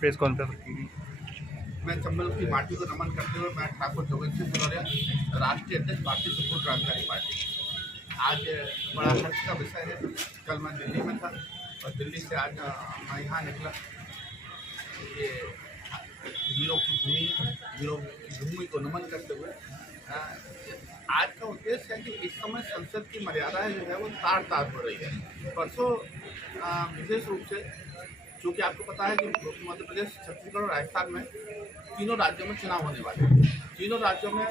Press conference की। मैं चंबल की माटी को नमन करते हुए मैं ठाकुर जोगेंद्र सिंह भदौरिया, राष्ट्रीय अध्यक्ष भारतीय संपूर्ण क्रांतिकारी पार्टी। आज बड़ा हर्ष का विषय है। कल मैं दिल्ली में था और दिल्ली से आज मैं यहाँ निकला। ये वीरों की भूमि को नमन करते हुए आज का उद्देश्य है कि इस समय संसद की मर्यादा जो है वो तार तार हो रही है। परसों विशेष रूप से चूँकि आपको पता है कि मध्य प्रदेश, छत्तीसगढ़ और राजस्थान में तीनों राज्यों में चुनाव होने वाले हैं। तीनों राज्यों में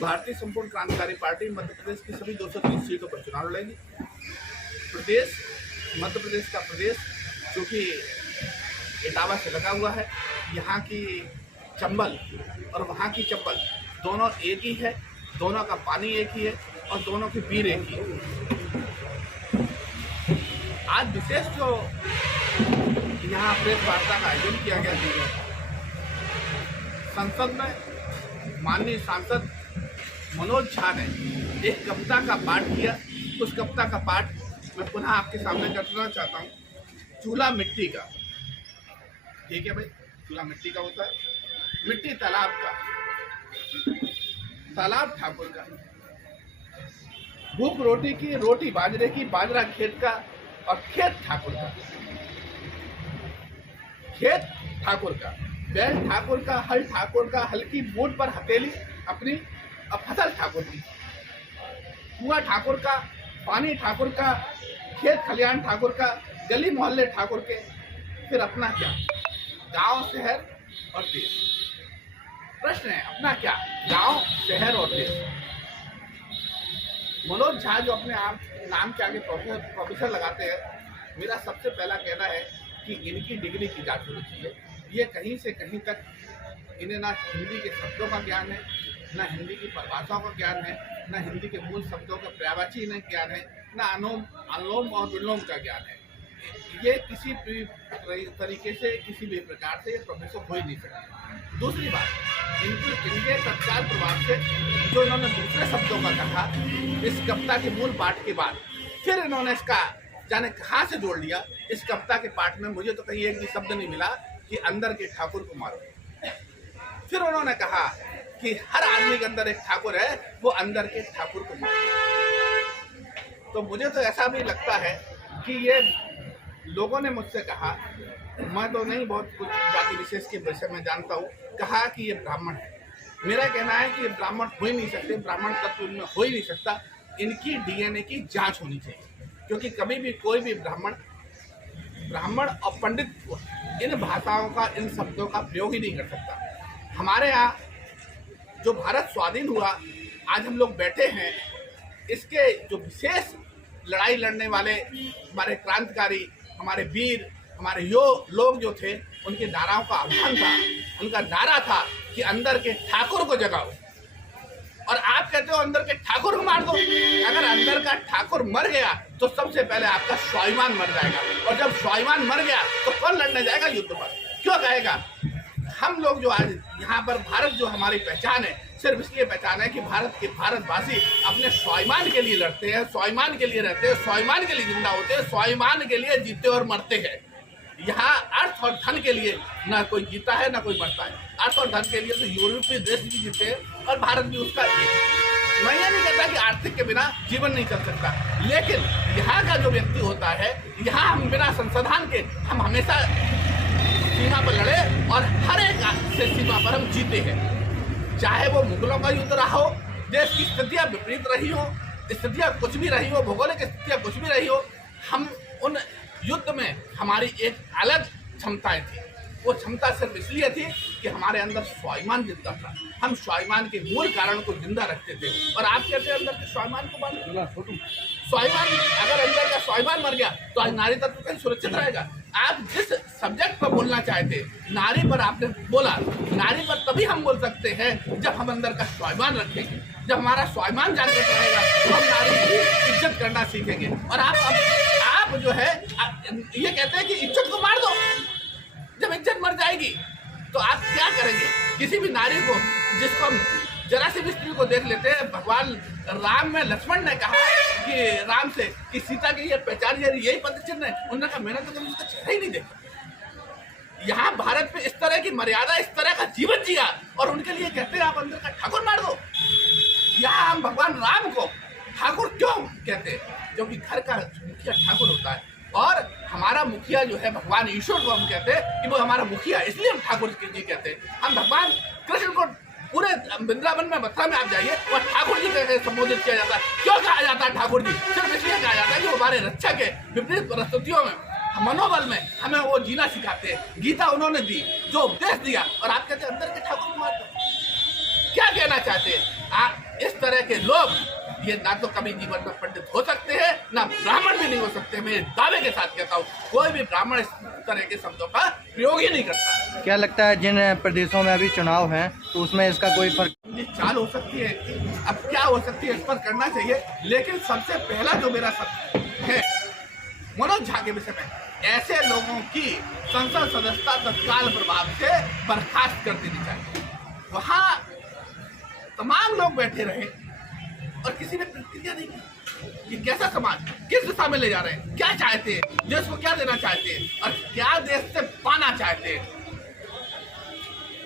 भारतीय संपूर्ण क्रांतिकारी पार्टी मध्य प्रदेश की सभी 230 सीटों पर चुनाव लड़ेगी। प्रदेश, मध्य प्रदेश का प्रदेश क्योंकि इटावा से लगा हुआ है, यहाँ की चंबल और वहाँ की चंबल दोनों एक ही है, दोनों का पानी एक ही है और दोनों की बीर एक ही है। आज विशेष जो यहाँ प्रेस वार्ता का आयोजन किया गया, संसद में माननीय सांसद मनोज झा ने एक कविता का पाठ किया। उस कविता का पाठ मैं पुनः आपके सामने करना चाहता हूँ। चूल्हा मिट्टी का, ठीक है भाई, चूल्हा मिट्टी का होता है, मिट्टी तालाब का, तालाब ठाकुर का, भूख रोटी की, रोटी बाजरे की, बाजरा खेत का और खेत ठाकुर का, खेत ठाकुर का, बैल ठाकुर का, हल ठाकुर का, हल की बूट पर हथेली अपनी, अब फसल ठाकुर की, कुआं ठाकुर का, पानी ठाकुर का, खेत खलियान ठाकुर का, गली मोहल्ले ठाकुर के, फिर अपना क्या, गांव, शहर और देश। प्रश्न है अपना क्या, गांव, शहर और देश। मनोज झा जो अपने आप नाम के आगे प्रोफेसर लगाते हैं, मेरा सबसे पहला कहना है कि इनकी डिग्री की जांच होनी चाहिए। ये कहीं से कहीं तक इन्हें ना हिंदी के शब्दों का ज्ञान है, ना हिंदी की परिभाषाओं का ज्ञान है, ना हिंदी के मूल शब्दों का पर्यायवाची इन्हें ज्ञान है, ना अनुलोम और विलोम का ज्ञान है। ये किसी भी तरीके से, किसी भी प्रकार से ये प्रोफेसर हो ही नहीं सकते। दूसरी बात, इनके तत्काल प्रभाव से जो इन्होंने दूसरे शब्दों का कहा इस कविता के मूल पाठ के बाद, फिर इन्होंने इसका जाने कहाँ से जोड़ लिया। इस कविता के पाठ में मुझे तो कहीं एक भी शब्द नहीं मिला कि अंदर के ठाकुर को मारो। फिर उन्होंने कहा कि हर आदमी के अंदर एक ठाकुर है, वो अंदर के ठाकुर को मारो। तो मुझे तो ऐसा भी लगता है कि ये लोगों ने मुझसे कहा, मैं तो नहीं बहुत कुछ जाति विशेष के विषय में जानता हूँ, कहा कि ये ब्राह्मण है। मेरा कहना है कि ये ब्राह्मण हो ही नहीं सकते, ब्राह्मण तत्व इनमें हो ही नहीं सकता। इनकी डीएनए की जांच होनी चाहिए, क्योंकि कभी भी कोई भी ब्राह्मण और पंडित इन भाषाओं का, इन शब्दों का प्रयोग ही नहीं कर सकता। हमारे यहाँ जो भारत स्वाधीन हुआ, आज हम लोग बैठे हैं, इसके जो विशेष लड़ाई लड़ने वाले हमारे क्रांतिकारी, हमारे वीर, हमारे लोग जो थे, उनके नाराओं का आह्वान था। उनका नारा था कि अंदर के ठाकुर को जगाओ, और आप कहते हो अंदर के ठाकुर को मार दो। अगर अंदर का ठाकुर मर गया तो सबसे पहले आपका स्वाभिमान मर जाएगा, और जब स्वाभिमान मर गया तो कौन लड़ने जाएगा युद्ध पर? क्यों कहेगा? हम लोग जो आज यहाँ पर, भारत जो हमारी पहचान है, सिर्फ इसलिए पहचान है कि भारतवासी अपने स्वाभिमान के लिए लड़ते हैं, स्वाभिमान के लिए रहते हैं, स्वाभिमान के लिए जिंदा होते हैं, स्वाभिमान के लिए जीते और मरते हैं। यहाँ अर्थ और धन के लिए ना कोई जीता है ना कोई मरता है। अर्थ और धन के लिए तो यूरोपीय देश भी जीते हैं और भारत भी उसका एक। मैं ये नहीं कहता कि आर्थिक के बिना जीवन नहीं चल सकता, लेकिन यहाँ का जो व्यक्ति होता है, यहाँ हम बिना संसाधन के हम हमेशा सीमा पर लड़े और हर एक से सीमा पर हम जीते हैं। चाहे वो मुगलों का युद्ध रहा हो, देश की स्थितियाँ विपरीत रही हो, स्थितियाँ कुछ भी रही हो, भौगोलिक स्थितियाँ कुछ भी रही हो, हम उन युद्ध में हमारी एक अलग क्षमताएं थी। वो क्षमता सिर्फ इसलिए थी कि हमारे अंदर स्वाभिमान जिंदा था। हम स्वाभिमान के मूल कारण को जिंदा रखते थे। और आप कहते हैं अंदर के स्वाभिमान को बांध, स्वाभिमान, अगर अंदर का स्वाभिमान मर गया तो आज नारी तत्व कहीं सुरक्षित रहेगा? आप जिस सब्जेक्ट पर बोलना चाहते, नारी पर आपने बोला, नारी पर तभी हम बोल सकते हैं जब हम अंदर का स्वाभिमान रखेंगे। जब हमारा स्वाभिमान जागृत रहेगा तो हम नारी की इज्जत करना सीखेंगे। और आप जो है ये कहते हैं कि इज्जत को मार दो। जब इज्जत मर जाएगी तो आप क्या करेंगे? किसी भी नारी को, जिसको हम जरा सी भी स्त्री को देख लेते हैं, भगवान राम में लक्ष्मण ने कहा कि राम से कि सीता की ये पहचान, यही पद चिन्ह है। उन्होंने कहा मैंने तो कभी उसका चेहरा ही नहीं देखा। यहाँ भारत में इस तरह की मर्यादा, इस तरह का जीवन जिया और उनके लिए कहते हैं आप अंदर का ठाकुर मार दो। यहाँ हम भगवान राम को ठाकुर क्यों कहते हैं? क्योंकि घर का मुखिया ठाकुर होता है और हमारा मुखिया जो है भगवान ईश्वर को हम कहते हैं कि वो हमारा मुखिया, इसलिए हम ठाकुर जी कहते हैं। हम भगवान कृष्ण को पूरे वृंदावन में मथुरा में आप जाइए और ठाकुर जी कहकर संबोधित किया जाता है। क्यों कहा जाता है ठाकुर जी? सिर्फ इसलिए कहा जाता है कि वो हमारे रक्षक है। विपरीत परिस्थितियों में मनोबल में हमें वो जीना सिखाते हैं। गीता उन्होंने दी, जो उपदेश दिया, और आप कहते हैं अंदर के ठाकुर मार दो। क्या कहना चाहते हैं आप? इस तरह के लोग ये ना तो कभी जीवन में पंडित हो सकते हैं, ना ब्राह्मण भी नहीं हो सकते। मैं दावे के साथ कहता हूँ कोई भी ब्राह्मण इस तरह के शब्दों का प्रयोग ही नहीं करता। क्या लगता है जिन प्रदेशों में अभी चुनाव हैं तो उसमें इसका कोई फर्क? ये चाल हो सकती है, अब क्या हो सकती है इस पर करना चाहिए। लेकिन सबसे पहला जो मेरा सत्य है मनोज झा के विषय में, ऐसे लोगों की संसद सदस्यता तत्काल प्रभाव से बर्खास्त कर देनी चाहिए। वहाँ तमाम लोग बैठे रहे और किसी ने प्रतिक्रिया नहीं की। ये कैसा समाज, किस दिशा में ले जा रहे हैं, क्या चाहते हैं, देश को क्या देना चाहते हैं और क्या देश से पाना चाहते हैं।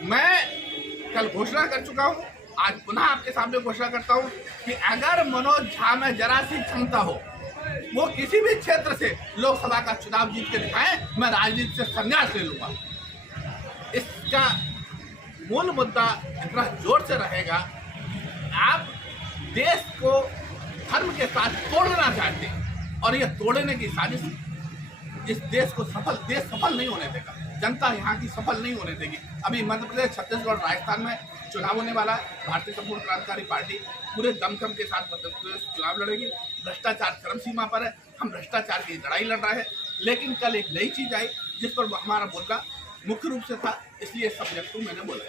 मैं कल घोषणा कर चुका हूं, आज पुनः आपके सामने घोषणा करता हूं कि अगर मनोज झा में जरा सी क्षमता हो, वो किसी भी क्षेत्र से लोकसभा का चुनाव जीत के दिखाएं, मैं राजनीति से संन्यास ले लूंगा। इसका मूल मुद्दा इतना जोर से रहेगा, आप देश को धर्म के साथ तोड़ना चाहते हैं और यह तोड़ने की साजिश इस देश को सफल नहीं होने देगा। जनता यहाँ की सफल नहीं होने देगी। अभी मध्य प्रदेश, छत्तीसगढ़, राजस्थान में चुनाव होने वाला है। भारतीय संपूर्ण क्रांतिकारी पार्टी पूरे दमखम के साथ मध्य प्रदेश चुनाव लड़ेगी। भ्रष्टाचार चरम सीमा पर है, हम भ्रष्टाचार की लड़ाई लड़ रहे हैं। लेकिन कल एक नई चीज आई जिस पर हमारा बोलना मुख्य रूप से था, इसलिए सब्जेक्ट को मैंने बोला।